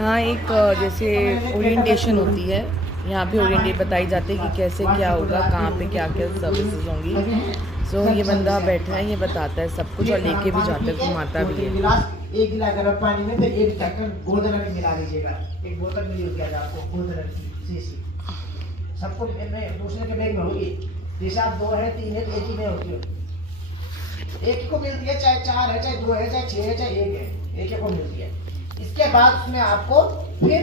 यहाँ एक जैसे ओरिएंटेशन होती है, यहाँ पे ओरिएंटेट बताई जाती है कि कैसे क्या होगा, कहाँ पे क्या क्या सर्विसेज होंगी। सो ये बंदा बैठा है, ये बताता है सब कुछ और लेके भी जाता है, घुमाता भी है। एक गिलास गर्म पानी में फिर एक ढक्कन गोदना में मिला लीजिएगा। एक बोतल मिली होगी आज आपको गोदना की शीशी, सबको दूसरे के बैग में होगी। जैसे आप 2 है 3 है तो एक ही में होती है, एक को मिलती है, चाहे 4 है, चाहे 2 है, चाहे 6 है, चाहे 1 है, एक को मिलती है। इसके बाद उसमें आपको फिर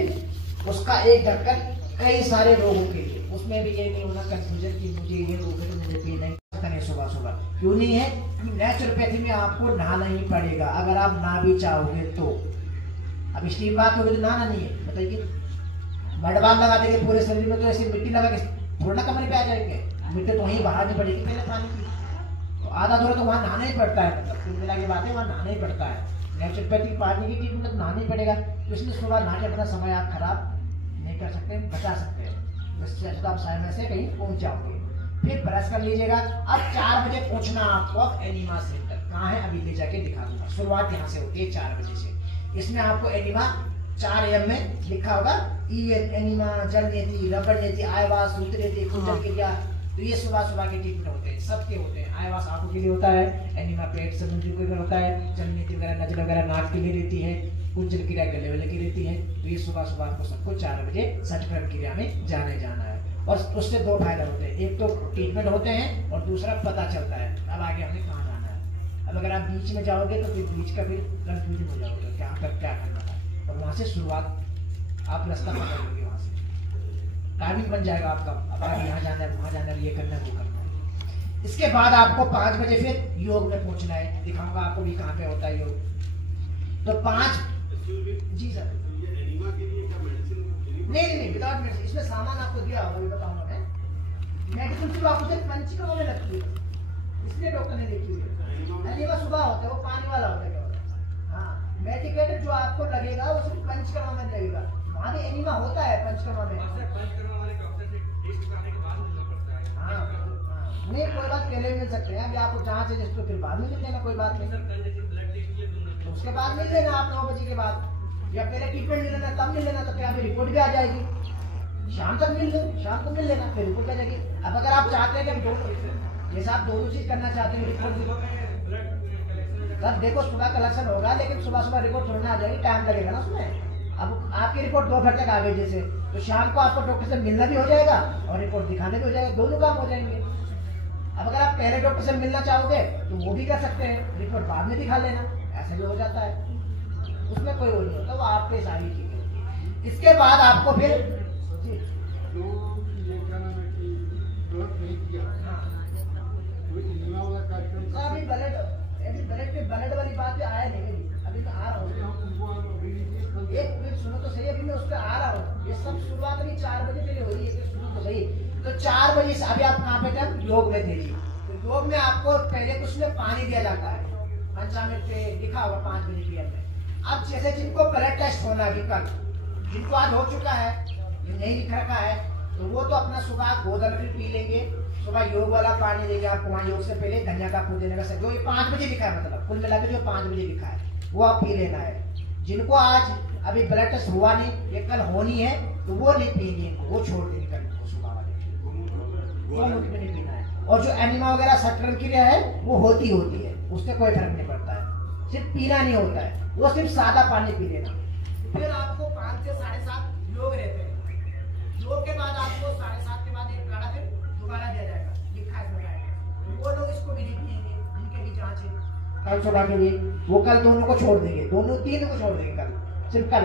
उसका एक ढक्कन कई सारे रोगों के लिए, उसमें भी ये नहीं होना कंफ्यूजन कि मुझे ये रोग है तो मुझे पी नहीं करें सुबह सुबह, क्यों नहीं है? नेचुरोपैथी में आपको नहाना ही पड़ेगा अगर आप ना भी चाहोगे तो। अब स्टीम बात होगी तो नहाना नहीं है, बताइए। मडबाल लगा देंगे पूरे शरीर में तो ऐसी मिट्टी लगा के थोड़ा कमरे पे आ जाएंगे, मिट्टी तो वहीं बाहर नहीं पड़ेगी पहले पानी की, तो आधा थोड़ा तो वहाँ नहाना ही पड़ता है। मतलब कुल मिला के बात है, वहाँ नहाना ही पड़ता है। नेचुरोपैथिक पानी की ट्रीटमेंट तो नहाना ही पड़ेगा, तो इसलिए सुबह नहा के अपना समय आप खराब नहीं कर सकते, बचा सकते हैं। इससे अच्छा आप समय से कहीं पहुंच जाओगे। फिर ब्रश कर लीजिएगा। अब 4 बजे पहुंचना आपको एनिमा सेंटर। कहाँ है अभी ले जाके दिखा दूंगा। शुरुआत यहाँ से होती है 4 बजे से। इसमें आपको एनिमा 4 AM में लिखा होगा, एनिमा, जल नीति, रबड़ नीति, आयवास, सूत्र नीति, कुंडल क्रिया। तो ये सुबह सुबह के ट्रीटमेंट होते हैं, सबके होते हैं। आयवास आंखों के लिए होता है, एनिमा पेट संबंधी के लिए होता है, जल नीति वगैरह नजर वगैरह नाक के लिए रहती है, कुंजल क्रिया गले वाले की रहती है। तो ये सुबह सुबह आपको सबको 4 बजे सटकरण क्रिया में जाना है। और उससे 2 फायदा होते हैं, एक तो ट्रीटमेंट होते हैं और दूसरा पता चलता है अब आगे हमें कहाँ जाना है। अब अगर आप बीच में जाओगे तो फिर बीच का फिर कंफ्यूजन हो जाओगे, क्या करना था, और वहाँ से शुरुआत आप रास्ता पकड़ लोगे, वहाँ से टाइमिंग बन जाएगा आपका। अब आप यहाँ जाना है, वहाँ जाना है, ये करना है, वो करना है। इसके बाद आपको 5 बजे फिर योग में पहुँचना है। दिखाऊंगा आपको भी कहाँ पे होता है योग। तो 5 जी सर, नहीं विदाउट मेडिसिन। इसमें सामान आपको दिया होगा, ये बताऊंगा मैं। मेडिसिन सिर्फ आपको सिर्फ पंचकर्मा में लगती है, इसलिए डॉक्टर ने लिखी है। एनिमा सुबह होता है, वो पानी वाला होता है केवल। हाँ, मेडिकेटेड जो आपको लगेगा वो सिर्फ पंचकर्मा में लगेगा। वहाँ भी एनिमा होता है पंचकर्मा में। हाँ, नहीं कोई बात, पहले मिल सकते हैं। अभी आपको जांच है जिसको फिर बाद में मिल लेना, कोई बात नहीं। उसके बाद मिल लेना आप 9 बजे के बाद, या पहले ट्रीटमेंट मिल लेना तब मिल लेना, तो फिर आपकी रिपोर्ट भी आ जाएगी। शाम तक मिल लो, शाम को मिल लेना, फिर रिपोर्ट आ जाएगी। अब अगर आप चाहते हैं कि हम दोनों, जैसे आप दोनों चीज करना चाहते हैं, सर देखो सुबह कलेक्शन होगा, लेकिन सुबह सुबह रिपोर्ट छोड़ना आ जाएगी, टाइम लगेगा ना उसमें। अब आपकी रिपोर्ट 2 घंटे तक आ गई जैसे, तो शाम को आपको डॉक्टर से मिलना भी हो जाएगा और रिपोर्ट दिखाने भी हो जाएगा, दोनों काम हो जाएंगे। अब अगर आप पहले डॉक्टर से मिलना चाहोगे तो वो भी कर सकते हैं, रिपोर्ट बाद में दिखा लेना, ऐसा भी हो जाता है, उसमें कोई वो नहीं होता, वो आपके सारी चीजें होती है। इसके बाद आपको फिर अभी ब्लड वाली बात पे आया नहीं, अभी मैं आ रहा हूँ। एक मिनट सुनो तो सही, अभी मैं उस पर आ रहा हूँ। ये सब शुरुआत अभी 4 बजे के लिए हो रही है, सुनो तो सही। तो 4 बजे से अभी आप कहाँ पे थे? योग में थे जी। तो योग में आपको पहले कुछ में पानी दिया जाता है, पंचामृत पे लिखा होगा 5 बजे की अंदर। अब जैसे जिनको ब्लड टेस्ट होना है कल, जिनको आज हो चुका है, नहीं लिख रखा है, तो वो तो अपना सुबह गोदन भी पी लेंगे, सुबह योग वाला पानी देंगे आपको। वहाँ योग से पहले धनिया का फूल देने का जो ये 5 बजे लिखा है, मतलब कुल मिलाकर जो 5 बजे लिखा है वो आप पी लेना है। जिनको आज अभी ब्लड टेस्ट हुआ नहीं, ये कल होनी है, तो वो नहीं पीएंगे, वो छोड़ देंगे कल सुबह वाले, नहीं पीना है। और जो एनिमा वगैरह सटकरण क्रिया है वो होती है, उससे कोई फर्क नहीं पड़ता है, सिर्फ पीना नहीं होता है, वो सिर्फ सादा पानी पी लेना। फिर आपको 5 से 7:30 योग रहते हैं। योग के बाद आपको 7:30 के बाद एक काढ़ा फिर दोबारा दिया जाएगा, लिखा है। वो लोग इसको भी नहीं पिएंगे, उनके भी जांच है कल सुबह के लिए, वो कल दोनों को छोड़ देंगे, दोनों 3 को छोड़ देंगे कल, सिर्फ कल।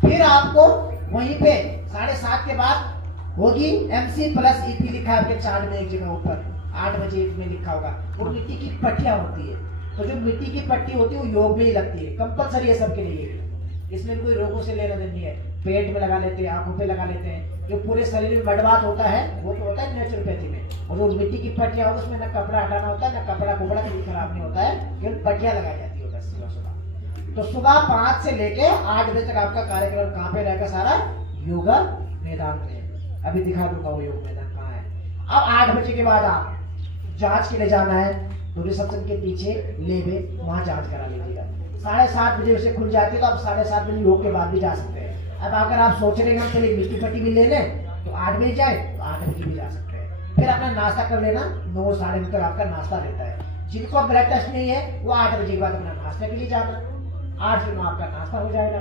फिर आपको वहीं पे 7:30 के बाद होगी MC+EP लिखा है आपके चार्ट में एक जगह ऊपर, 8 बजे में लिखा होगा। वो मिट्टी की पट्टियां होती है, तो जो मिट्टी की पट्टी होती है वो योग में ही लगती है, कंपलसरी है सबके लिए। इसमें कोई रोगों से लेना देनी है, पेट में लगा लेते हैं, आंखों पे लगा लेते हैं। जो पूरे शरीर में मडबात होता है वो तो होता है नेचुरोपैथी में, और जो मिट्टी की पट्टियां होती है उसमें ना कपड़ा हटाना होता है, ना कपड़ा कुपड़ा कभी खराब नहीं होता है, केवल पट्टियां लगाई जाती है बस सुबह। तो सुबह 5 से लेके 8 बजे तक आपका कार्यक्रम कहाँ पे रहेगा? सारा योगा मैदान में। अभी दिखा दूंगा वो योग मैदान कहाँ है। अब 8 बजे के बाद आप जांच के लिए जाना है, तो रिसेप्शन के पीछे लेबे, वहां जांच करा लीजिएगा। 7:30 बजे उसे खुल जाती है, तो आप 7:30 बजे योग के बाद भी जा सकते हैं। अब अगर आप सोच रहे हैं हम चलिए बिस्किट पट्टी भी ले लें तो 8 बजे जाए तो 8 बजे भी जा सकते हैं। फिर अपना नाश्ता कर लेना, 9 साढ़े 9 तक आपका नाश्ता रहता है। जिनको ब्लड टेस्ट नहीं है वो 8 बजे के बाद अपना नाश्ता के लिए जाना, 8 से 9 आपका नाश्ता हो जाएगा।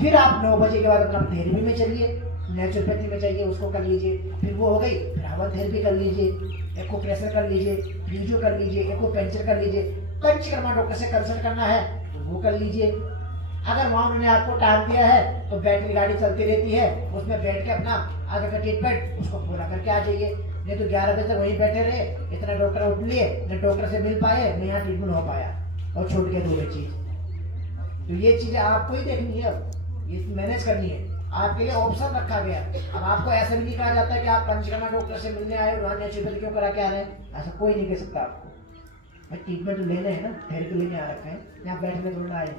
फिर आप 9 बजे के बाद अपना थेरेपी में चलिए, नेचुरोपैथी में चाहिए उसको कर लीजिए। फिर वो हो गई, फिर हवन थेरेपी कर लीजिए, एको प्रेशर कर लीजिए, फिजियो कर लीजिए, एको पेंचर कर लीजिए। पंचकर्मा डॉक्टर से कंसल्ट करना है तो वो कर लीजिए। अगर वहां उन्होंने आपको टाइम दिया है तो बैटरी गाड़ी चलती रहती है, उसमें बैठ के अपना आगे का ट्रीटमेंट उसको पूरा करके आ जाइए। नहीं तो 11 बजे तक वहीं बैठे रहे, इतना डॉक्टर उठ लिए, न डॉक्टर से मिल पाए, न यहाँ ट्रीटमेंट हो पाया और छूट के दूसरी चीज। तो ये चीजें आपको ही देखनी है, अब ये मैनेज करनी है, आपके लिए ऑप्शन रखा गया। अब आपको ऐसा भी नहीं कहा जाता है कि आप पंचकर्मा डॉक्टर से मिलने आए वहां नेचुरोपैथी क्यों करा के आ रहे हैं, ऐसा कोई नहीं कह सकता आपको। ट्रीटमेंट लेने है ना, थेरेपी लेने आ रखा है, यहाँ बैठने थोड़ा आए।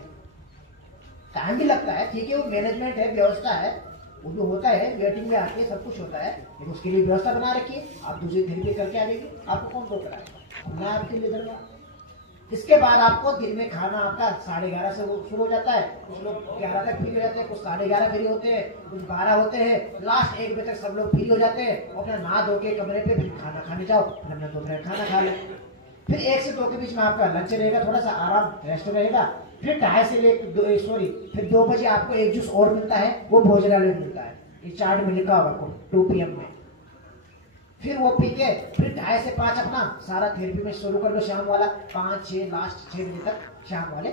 टाइम भी लगता है, ठीक है, वो मैनेजमेंट है, व्यवस्था है, वो जो होता है वेटिंग में आके सब कुछ होता है, लेकिन उसके लिए व्यवस्था बना रखिए। आप दूसरी थेरेपी करके आ जाएगी, आपको कौन रोक रहा है, मैं आपके लिए दूंगा। इसके बाद आपको दिन में खाना आपका 11:30 से शुरू हो जाता है, कुछ लोग 11 तक फ्री हो जाते हैं, कुछ 11:30 फ्री होते हैं, कुछ 12 होते हैं, लास्ट 1 बजे तक सब लोग फ्री हो जाते हैं। अपना नहा धो के कमरे पे फिर खाना खाने जाओ, फिर अपना दोपहर खाना खा लो। फिर 1 से 2 के बीच में आपका लंच रहेगा, थोड़ा सा आराम रेस्ट रहेगा। फिर 2:30 से लेकर फिर 2 बजे आपको एक जूस और मिलता है, वो भोजनालय में मिलता है, ये चार्ट में लिखा होगा 2 PM में। फिर वो पी के फिर 2:30 से 5 अपना सारा थेरेपी में शुरू कर दो, शाम वाला 5, 6 लास्ट 6 बजे तक शाम वाले।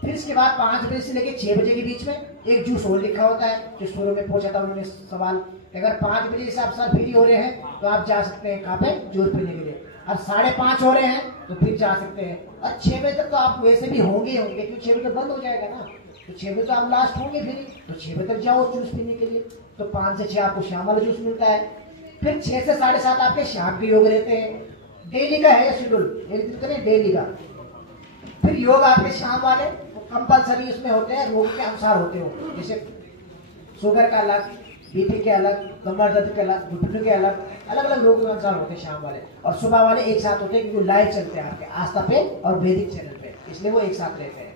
फिर इसके बाद 5 बजे से लेकर 6 बजे के बीच में एक जूस और लिखा होता है, जो शुरू में पूछा था उन्होंने सवाल, अगर 5 बजे से आप सब फ्री हो रहे हैं तो आप जा सकते हैं कहाँ पे, जूस पीने के लिए। अब 5:30 हो रहे हैं तो फिर जा सकते हैं, और 6 बजे तक तो आप वैसे भी होंगे क्योंकि 6 बजे तक बंद हो जाएगा ना, तो 6 बजे तो आप लास्ट होंगे फिर, तो 6 बजे तक जाओ जूस पीने के लिए। तो 5 से 6 आपको शाम वाला जूस मिलता है। फिर 6 से 7:30 आपके शाम के योग रहते हैं, डेली का है शेड्यूल, एक दिन करें डेली का। फिर योग आपके शाम वाले कंपलसरी इसमें होते हैं, रोग के अनुसार होते हो, जैसे शुगर का अलग, बीपी के अलग, कमर दर्द के अलग, घुटने के अलग, अलग अलग रोगों के अनुसार होते हैं शाम वाले। और सुबह वाले एक साथ होते हैं क्योंकि लाइव चलते हैं आपके आस्था पे और वैदिक चैनल पे, इसलिए वो एक साथ रहते हैं।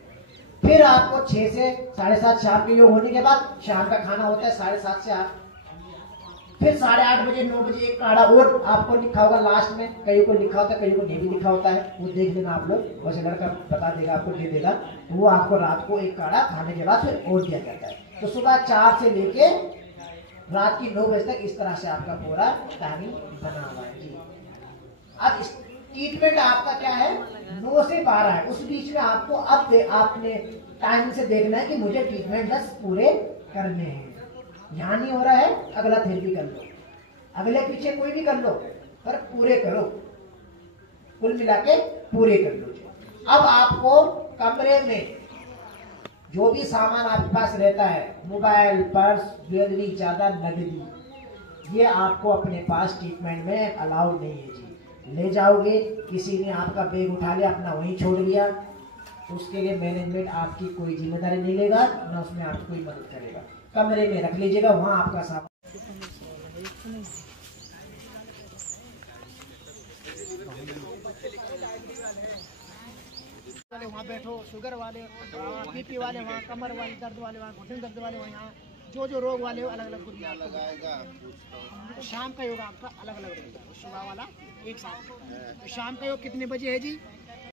फिर आपको 6 से 7:30 शाम के योग होने के बाद शाम का खाना होता है 7:30 से 8। फिर 8:30 बजे 9 बजे एक काढ़ा और आपको लिखा होगा लास्ट में, कहीं को लिखा होता है कहीं को नहीं भी लिखा होता है, वो देख लेना आप लोग, वैसे लड़का बता देगा आपको, दे देगा। तो वो आपको रात को एक काढ़ा खाने के बाद फिर और दिया जाता है। तो सुबह 4 से लेके रात की 9 बजे तक इस तरह से आपका पूरा टाइमिंग बना हुआ है जी। अब ट्रीटमेंट आपका क्या है, 9 से 12 है, उस बीच में आपको अब आपने टाइम से देखना है कि मुझे ट्रीटमेंट 10 पूरे करने हैं। यहाँ नहीं हो रहा है, अगला थेरेपी कर लो, अगले पीछे कोई भी कर लो, पर पूरे करो, कुल मिला के पूरे कर लो। अब आपको कमरे में जो भी सामान आपके पास रहता है, मोबाइल, पर्स, ज्वेलरी, ज्यादा नगदी, ये आपको अपने पास ट्रीटमेंट में अलाउड नहीं है जी। ले जाओगे, किसी ने आपका बैग उठा लिया, अपना वहीं छोड़ दिया, तो उसके लिए मैनेजमेंट आपकी कोई जिम्मेदारी नहीं लेगा, ना उसमें आपकी कोई मदद करेगा। कमरे में रख लीजिएगा, वहां आपका सामान वाले वहाँ बैठो, शुगर वाले, बीपी वाले वहाँ, कमर वाले दर्द वाले वहाँ, घुटने दर्द वाले वहाँ, जो रोग वाले हो अलग अलग ग्रुप में आपको। तो शाम का योग आपका अलग अलग रहेगा, सुबह वाला एक साथ। तो शाम का योग कितने बजे है जी?